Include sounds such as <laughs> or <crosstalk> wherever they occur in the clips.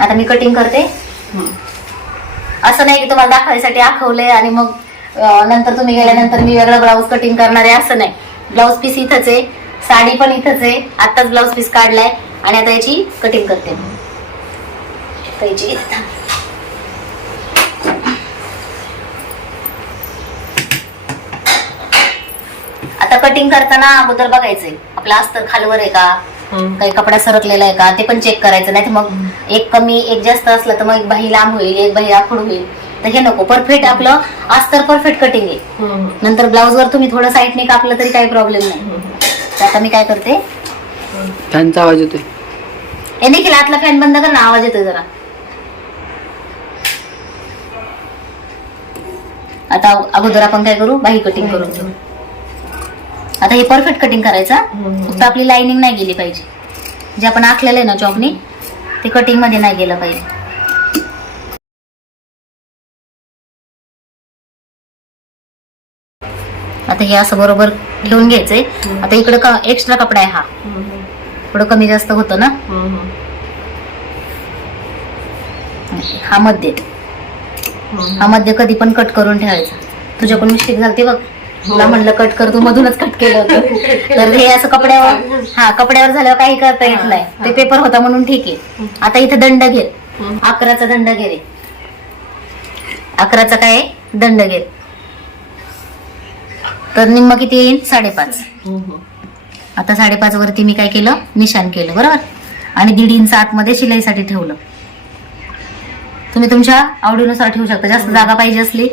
आता मी कटिंग करते. असं नाही की तुम्हाला दाखवायसाठी आखवलंय आणि मग नंतर तुम्ही गेल्यानंतर मी वेगळं ब्लाऊज कटिंग करणार आहे असं नाही. ब्लाऊज पीस इथंच आहे साडी पण इथंच आहे आत्ताच ब्लाऊज पीस काढलाय आणि आता याची कटिंग करते. आता कटिंग करताना अगोदर बघायचंय आपलं अस्तर खालवर आहे का? काही कपडा सरकलेला आहे का? ते पण चेक करायचं. नाही तर मग एक कमी एक जास्त असलं तर मग एक बाही लांब होईल एक बाही आखूड होईल. तर हे नको. परफेक्ट आपलं अस्तर परफेक्ट कटिंग आहे. नंतर ब्लाऊज वर तुम्ही थोडं साईडने कापलं तरी काही प्रॉब्लेम नाही. तर आता मी काय करते? फॅनचा आवाज येतोय. हे देखील आतला फॅन बंद कर ना आवाज येतोय जरा. आता अगोदर आपण काय करू? बाही कटिंग करून घेऊ. आता हे परफेक्ट कटिंग करायचा. फक्त आपली लाइनिंग नाही गेली पाहिजे. जे आपण आखलेलं आहे ना चॉकनी ते कटिंगमध्ये नाही गेलं पाहिजे. आता हे असं बरोबर ठेवून घ्यायचंय. आता इकडं एक्स्ट्रा कपडा आहे हा. थोडं कमी जास्त होतं ना? हा मध्ये हा मध्ये कधी पण कट करून ठेवायचा. तुझ्याकडून मिस्टेक झाली बघ. तुला म्हणलं कट कर तू मधूनच कट केलं होतं. <laughs> तर हे असं कपड्यावर हा. कपड्यावर झाल्यावर काही करता येत नाही. ते पेपर होता म्हणून ठीक आहे. आता इथे दंड घे अकराचा दंड घे रे अकराचा काय? दंड घे तर निम्म किती येईल साडेपाच. आता साडेपाच वरती मी काय केलं? निशाण केलं बरोबर? आणि दीड इंच आतमध्ये शिलाईसाठी ठेवलं. तुम्ही तुमच्या आवडीनुसार ठेवू शकता. जास्त जागा पाहिजे असली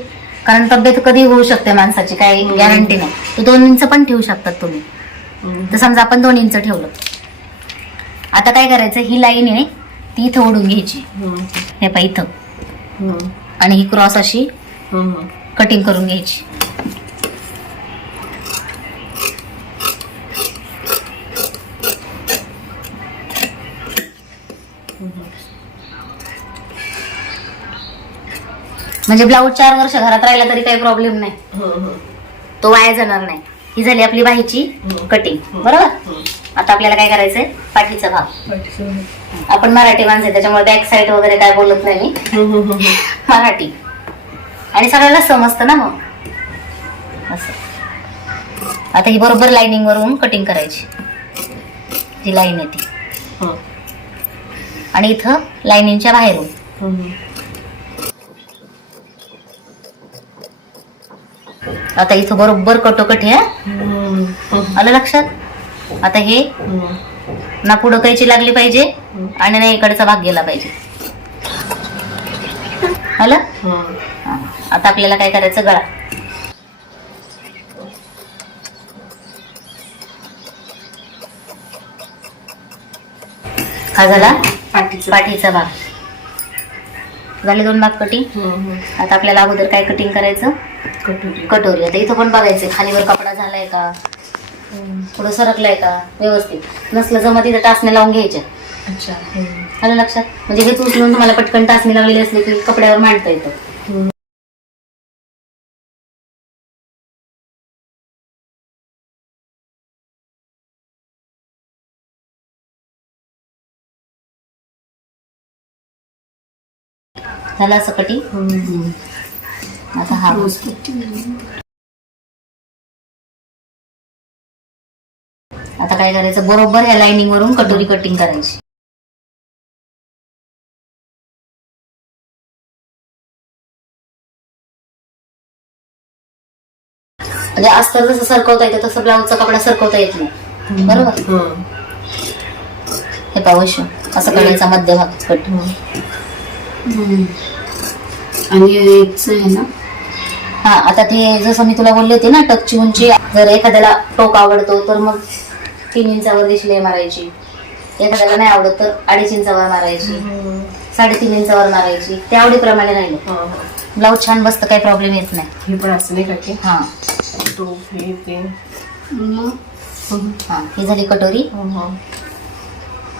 कारण तब्येत कधी होऊ शकते माणसाची काही गॅरंटी नाही. तर दोन इंच पण ठेवू शकतात तुम्ही. तर समजा आपण दोन इंच ठेवलं. आता काय करायचं ही लाईन आहे ती इथं ओढून घ्यायची. हे पा इथं. आणि ही क्रॉस अशी कटिंग करून घ्यायची. म्हणजे ब्लाऊज चार वर्ष घरात राहिला तरी काही प्रॉब्लेम नाही. तो वाया जाणार नाही. ही झाली आपली बाहीची कटिंग बरोबर? आता आपल्याला काय करायचंय? पाठीचा भाग. आपण मराठी माणसं त्याच्यामुळे बॅक साईड वगैरे काय बोलत नाही मी. मराठी. आणि सगळ्याला समजतं ना मग. असं. आता ही बरोबर लाइनिंग वरून कटिंग करायची. जी लाईन आहे ती. आणि इथं लाइनिंगच्या बाहेरून. आता इथं बरोबर कटोकट हे? आलं लक्षात? आता हे ना पुढं कैची लागली पाहिजे आणि ना इकडचा भाग गेला पाहिजे. आलं? हा. आता आपल्याला काय करायचं? गळा. हा झाला? पाठीचा. भाग. झाले दोन भाग कटिंग आता आपल्याला अगोदर काय कटिंग करायचं? कटोरी. आता इथं पण बघायचं खालीवर कपडा झालाय का? थोडं सरकलाय का? व्यवस्थित. नसलं जमत इथं टाचण्या लावून घ्यायच्या. अच्छा आलं लक्षात? म्हणजे हेच उचलून तुम्हाला पटकन टाचणी लावलेली असली की कपड्यावर मांडता येतं. झालं असं कटिंग? आता हा आता काय करायचं? बरोबर ह्या लाइनिंग वरून कटोरी कटिंग करायची. म्हणजे अस्तर जसं सरकवता येतं तसं ब्लाऊजचा कपडा सरकवता येत नाही. बरोबर? हे. पावश्य असं करायचा मध्यभाग. कट आणि याचं आहे ना हा आता ते जसं मी तुला बोलले होते ना टकची उंची जर एखाद्याला टोक आवडतो तर मग तीन इंचावर शिलाई मारायची. एखाद्याला नाही आवडत तर अडीच इंचावर मारायची. साडेतीन इंचावर मारायची. त्या आवडीप्रमाणे राहिलं ब्लाऊज छान बसतं काही प्रॉब्लेम येत नाही. हे पण असं नाही हा. टोप हे ते. हा ही. झाली कटोरी.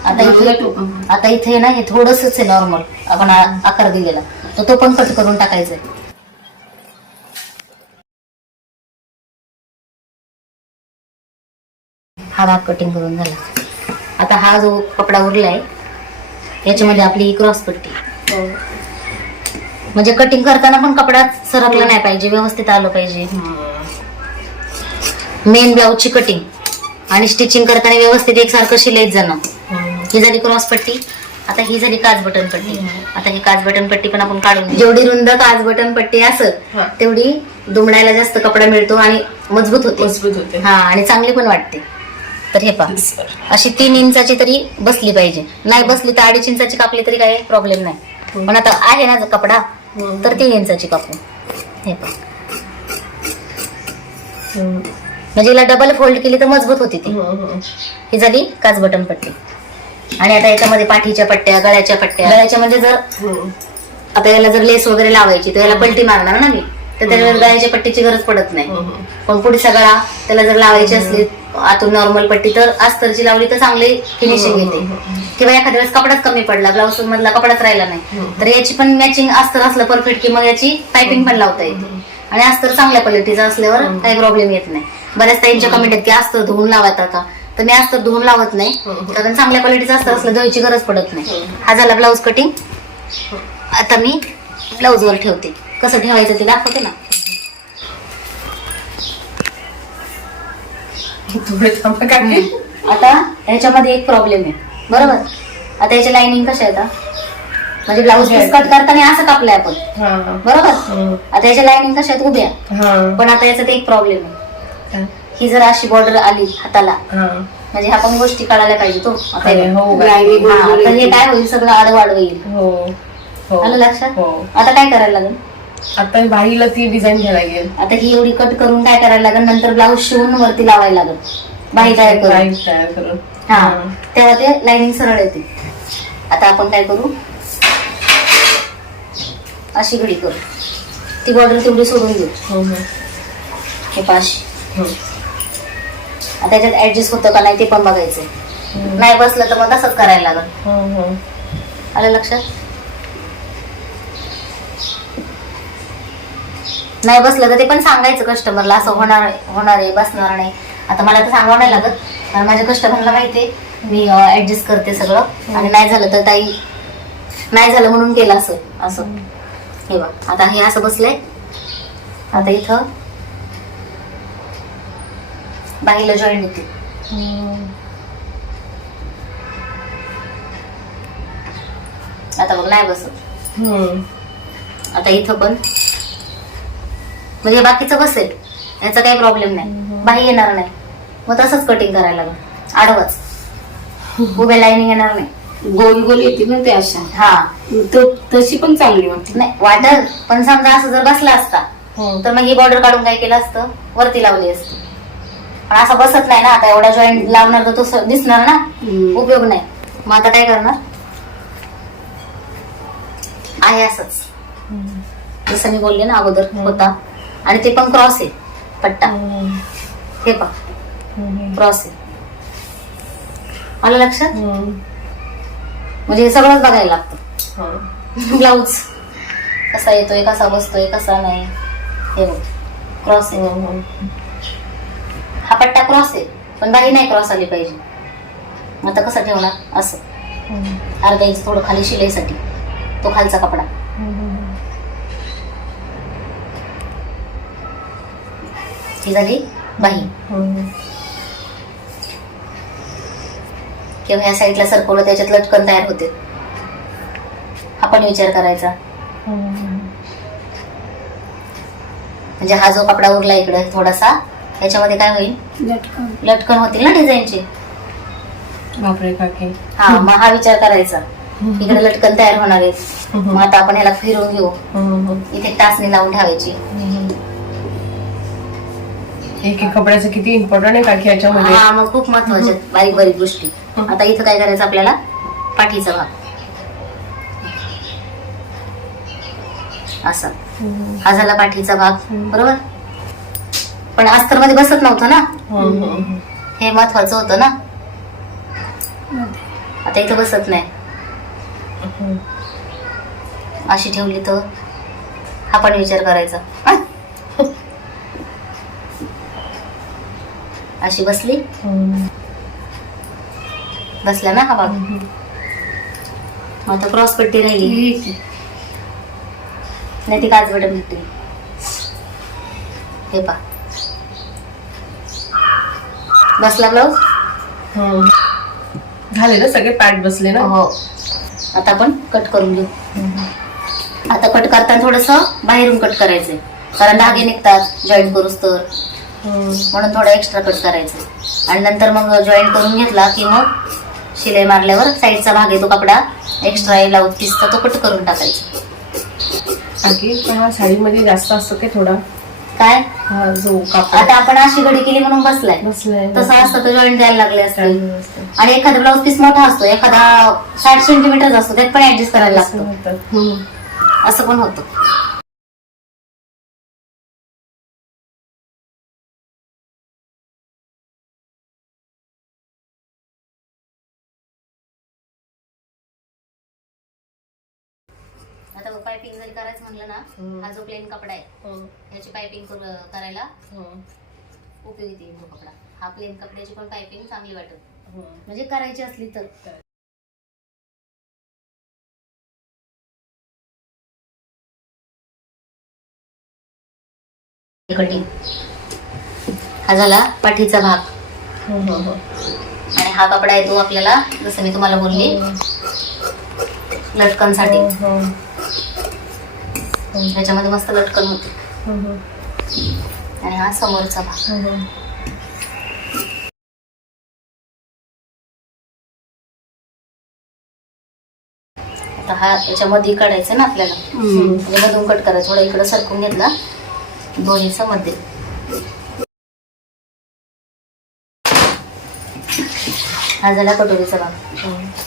आता बाजूला इथे. आता इथे ना हे थोडस आहे नॉर्मल आपण आकार दिलेला. तर तो पण कट करून टाकायचा आहे. हा भाग कटिंग करून झाला. आता हा जो कपडा उरलाय याच्यामध्ये आपली क्रॉस पट्टी. हो. म्हणजे कटिंग करताना पण कपडा सरकला नाही पाहिजे व्यवस्थित आलं पाहिजे. मेन ब्लाऊजची कटिंग आणि स्टिचिंग करताना व्यवस्थित एकसारखं शिलाईत जाणं. ही. झाली क्रॉस पट्टी. आता ही झाली काच बटन पट्टी. आता ही काच बटन पट्टी पण आपण काढून. जेवढी रुंद काच बटन पट्टी असत हा. तेवढी दुमडायला जास्त कपडा मिळतो आणि मजबूत होते. मजबूत होते. हा आणि चांगली पण वाटते. तर हे पहा. अशी तीन इंचाची तरी बसली पाहिजे नाही बसली तर अडीच इंचाची कापली तरी काही प्रॉब्लेम नाही पण आता आहे ना जो कपडा. तर तीन इंचाची कापू हे पहा. म्हणजे हिला डबल फोल्ड केली तर मजबूत होती ती. ही झाली काच बटन पट्टी आणि आता याच्यामध्ये पाठीच्या पट्ट्या गळ्याच्या पट्ट्या गळ्याच्या म्हणजे जर. आता याला जर लेस वगैरे लावायची तर याला पलटी मारणार ना मी तर त्याला गळ्याच्या पट्टीची गरज पडत नाही. पण पुढचा गळा त्याला जर लावायची असली आतून नॉर्मल पट्टी तर अस्तरची लावली तर चांगली फिनिशिंग येते. किंवा एखाद्या वेळेस कपडाच कमी पडला ब्लाऊज मधला कपडाच राहिला नाही. तर याची पण मॅचिंग अस्तर असलं परफेक्ट की मग याची पायपिंग पण लावता येते. आणि अस्तर चांगल्या क्वालिटीचं असल्यावर काही प्रॉब्लेम येत नाही. बऱ्याच ताईंच्या कमेंट आहेत की अस्तर धुवून लावता का तर मी अस्तर धुवून लावत नाही. कारण चांगल्या क्वालिटीचं अस्तर असलं धुवायची गरज पडत नाही. हा झाला ब्लाऊज कटिंग आता मी ब्लाऊज वर ठेवते. कसं ठेवायचं ते दाखवते ना. थोडे थांबा काकी आता ह्याच्यामध्ये एक प्रॉब्लेम आहे. बरोबर? आता याच्या लाईनिंग कशा आहेत हा? म्हणजे ब्लाऊज पीस कट करताना असं कापलंय आपण. हा. बरोबर. आता याच्या लाईनिंग कशा आहेत उभ्या. हा. पण आता याच्यात एक प्रॉब्लेम आहे. हा. ही जर अशी बॉर्डर आली हाताला हा. म्हणजे ह्या पण गोष्टी कळायला पाहिजे तो. आता हे हो. हा, हे काय होईल? सगळं आडवाड होईल. हो. हो. आलं लक्षात? हो. आता काय करायला लागेल? आता बाईला ती डिझाईन घ्यायला लागेल. आता ही एवढी कट करून काय करायला लागेल? नंतर ब्लाऊज शिवून वरती लावायला लागेल. बाही तयार करून. बाई तयार करून. हा. तेव्हा ते लाईनिंग सरळ येते. आता आपण काय करू? अशी घडी करू. ती बॉर्डर तेवढी सोडून देऊ. हो हो. हे पाशी हो. आता त्याच्यात ऍडजस्ट होतं का नाही ते पण बघायचं नाही बसलं तर मग तसंच करायला लागल. हो हो. आलं लक्षात? नाही बसलं तर ते पण सांगायचं कस्टमरला असं होणार होणार आहे बसणार नाही. आता मला तर सांगावं नाही लागत. कारण माझ्या कस्टमरला माहिती आहे मी ऍडजस्ट करते सगळं. आणि नाही झालं तर ताई नाही झालं म्हणून केलं असं असं. हे बघ आता हे असं बसलंय. आता इथं बाईला जॉईंट होते. आता बघ नाही बसत. आता इथं पण म्हणजे बाकीचं बसेल याचा काही प्रॉब्लेम नाही. बाही येणार नाही. मग तसंच कटिंग करायला लागेल. आडवच. उभ्या लाईनिंग येणार नाही. गोल गोल येते ना ते अशा. हा. तो तशी पण चांगली वाटते नाही वाटत पण समजा असं जर बसला असता हो. तर मग ही बॉर्डर काढून काय केलं असतं? वरती लावली असती. पण असं बसत नाही ना. आता एवढा जॉईंट लावणार तर तो स- दिसणार ना. उपयोग नाही. मग आता काय करणार? आहे असंच. जसं मी बोलले ना अगोदर होता. आणि ते पण क्रॉस आहे. पट्टा. हे पा. क्रॉस आहे. आलं लक्षात. म्हणजे हे सगळंच बघायला लागतं. हो. ब्लाऊज. कसा येतोय कसा बसतोय कसा नाही. हे बघ. क्रॉस आहे. हो, हो. हा पट्टा क्रॉस आहे. पण बाही नाही क्रॉस आली पाहिजे. मग आता कसं ठेवणार? असं. अर्धा इंच थोडं खाली शिलाईसाठी. तो खालचा कपडा. ही झाली बाही. हम्म. किंवा ह्या साईडला सरकवलं त्याच्यात लटकन तयार होते. हा पण विचार करायचा. हम्म. म्हणजे हा जो कपडा उरला इकडे थोडासा याच्यामध्ये काय होईल? लटकन. लटकन होतील ना डिझाईनचे? हा मग हा विचार करायचा. इकडे लटकन तयार होणार आहेत. मग आता आपण ह्याला फिरवून घेऊ. हम्म. इथे टाचणी लावून ठेवायची. एक एक कपड्याचं किती इम्पॉर्टंट आहे काकी याच्यामध्ये हा मग खूप महत्त्वाच्या आहेत, बारीक बारीक गोष्टी आता इथं काय करायचं आपल्याला? पाठीचा भाग. असा. हा झाला पाठीचा भाग बरोबर? पण अस्तरमध्ये बसत नव्हतं ना? हम्म. हम्म. हे. महत्वाचं होतं ना? आता इथं बसत नाही. अशी ठेवली तर हा पण विचार करायचा. अशी बसली. हम्म. बसला ना हा मग आता क्रॉस पट्टी राहिली. नाही ती काच बटन भेटते हे पा बसला ब्लाऊज? हं. झाले ना सगळे? पॅट बसले ना? हो. आता आपण कट करून घेऊ. आता कट करताना थोडस बाहेरून कट करायचंय. कारण धागे निघतात. जॉईंट करूस तर. हं. म्हणून थोडं एक्स्ट्रा कट करायचं. आणि नंतर मग जॉईंट करून घेतला की मग शिलाई मारल्यावर साईडचा भाग आहे तो कपडा एक्स्ट्रा ब्लाऊज पीसचा तो कट करून टाकायचा. बाकी हा साडीमध्ये जास्त असतो की थोडा. काय? जो कापड. आता आपण अशी घडी केली म्हणून बसलाय. तसं असतं तर जॉईंट द्यायला लागले असते. आणि एखादा ब्लाऊज पीस मोठा असतो एखादा साठ सेंटीमीटर असतो त्यात पण ऍडजस्ट करायला लागतो. असं पण होतं. आता पायपिंग जरी करायचं म्हणलं ना. हा जो प्लेन कपडा आहे. याची पायपिंग करायला. उपयोगी येईल तो कपडा हा प्लेन कपड्याची पण पायपिंग चांगली वाटत. म्हणजे करायची असली तर कटिंग हा झाला पाठीचा भाग. आणि हा कपडा आहे तो आपल्याला जसं मी तुम्हाला बोलली लटकनसाठी हं, हं. याच्यामध्ये मस्त लटकन होते. आणि हा समोरचा भाग. आता हा याच्यामध्ये काढायचा ना आपल्याला. म्हणजे मधून कट करायचं. थोडा इकडं सरकून घेतला. दोन्हीचा मध्ये. हा झाला कटोरीचा भाग.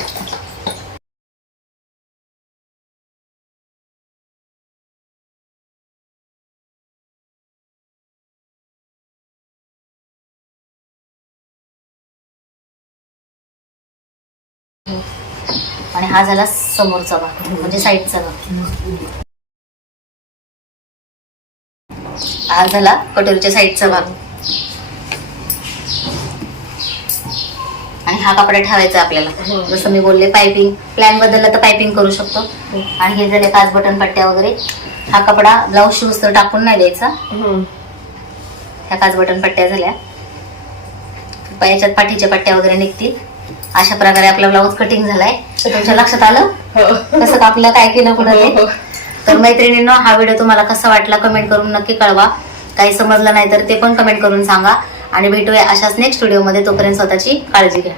आणि हा झाला समोरचा भाग म्हणजे साईडचा भाग. हा झाला कटोरीच्या साईडचा भाग. आणि हा कपडा ठेवायचा आपल्याला. हो. जसं मी बोलले पायपिंग प्लॅन बदलला तर पायपिंग करू शकतो. आणि हे झाले काच बटन पट्ट्या वगैरे. हा कपडा ब्लाऊज शूज तर टाकून नाही द्यायचा. हं. ह्या काच बटन पट्ट्या झाल्या. याच्यात पाठीच्या पट्ट्या वगैरे निघतील. अशा प्रकारे आपला ब्लाऊज कटिंग झालाय. तुमच्या लक्षात आलं? हो. कसं कापलं काय केलं कुठं हो, हो. ते तर मैत्रिणींनो हा व्हिडिओ तुम्हाला कसा वाटला कमेंट करून नक्की कळवा. काही समजलं नाही तर ते पण कमेंट करून सांगा. आणि भेटूया अशाच नेक्स्ट व्हिडिओमध्ये तोपर्यंत स्वतःची काळजी घ्या.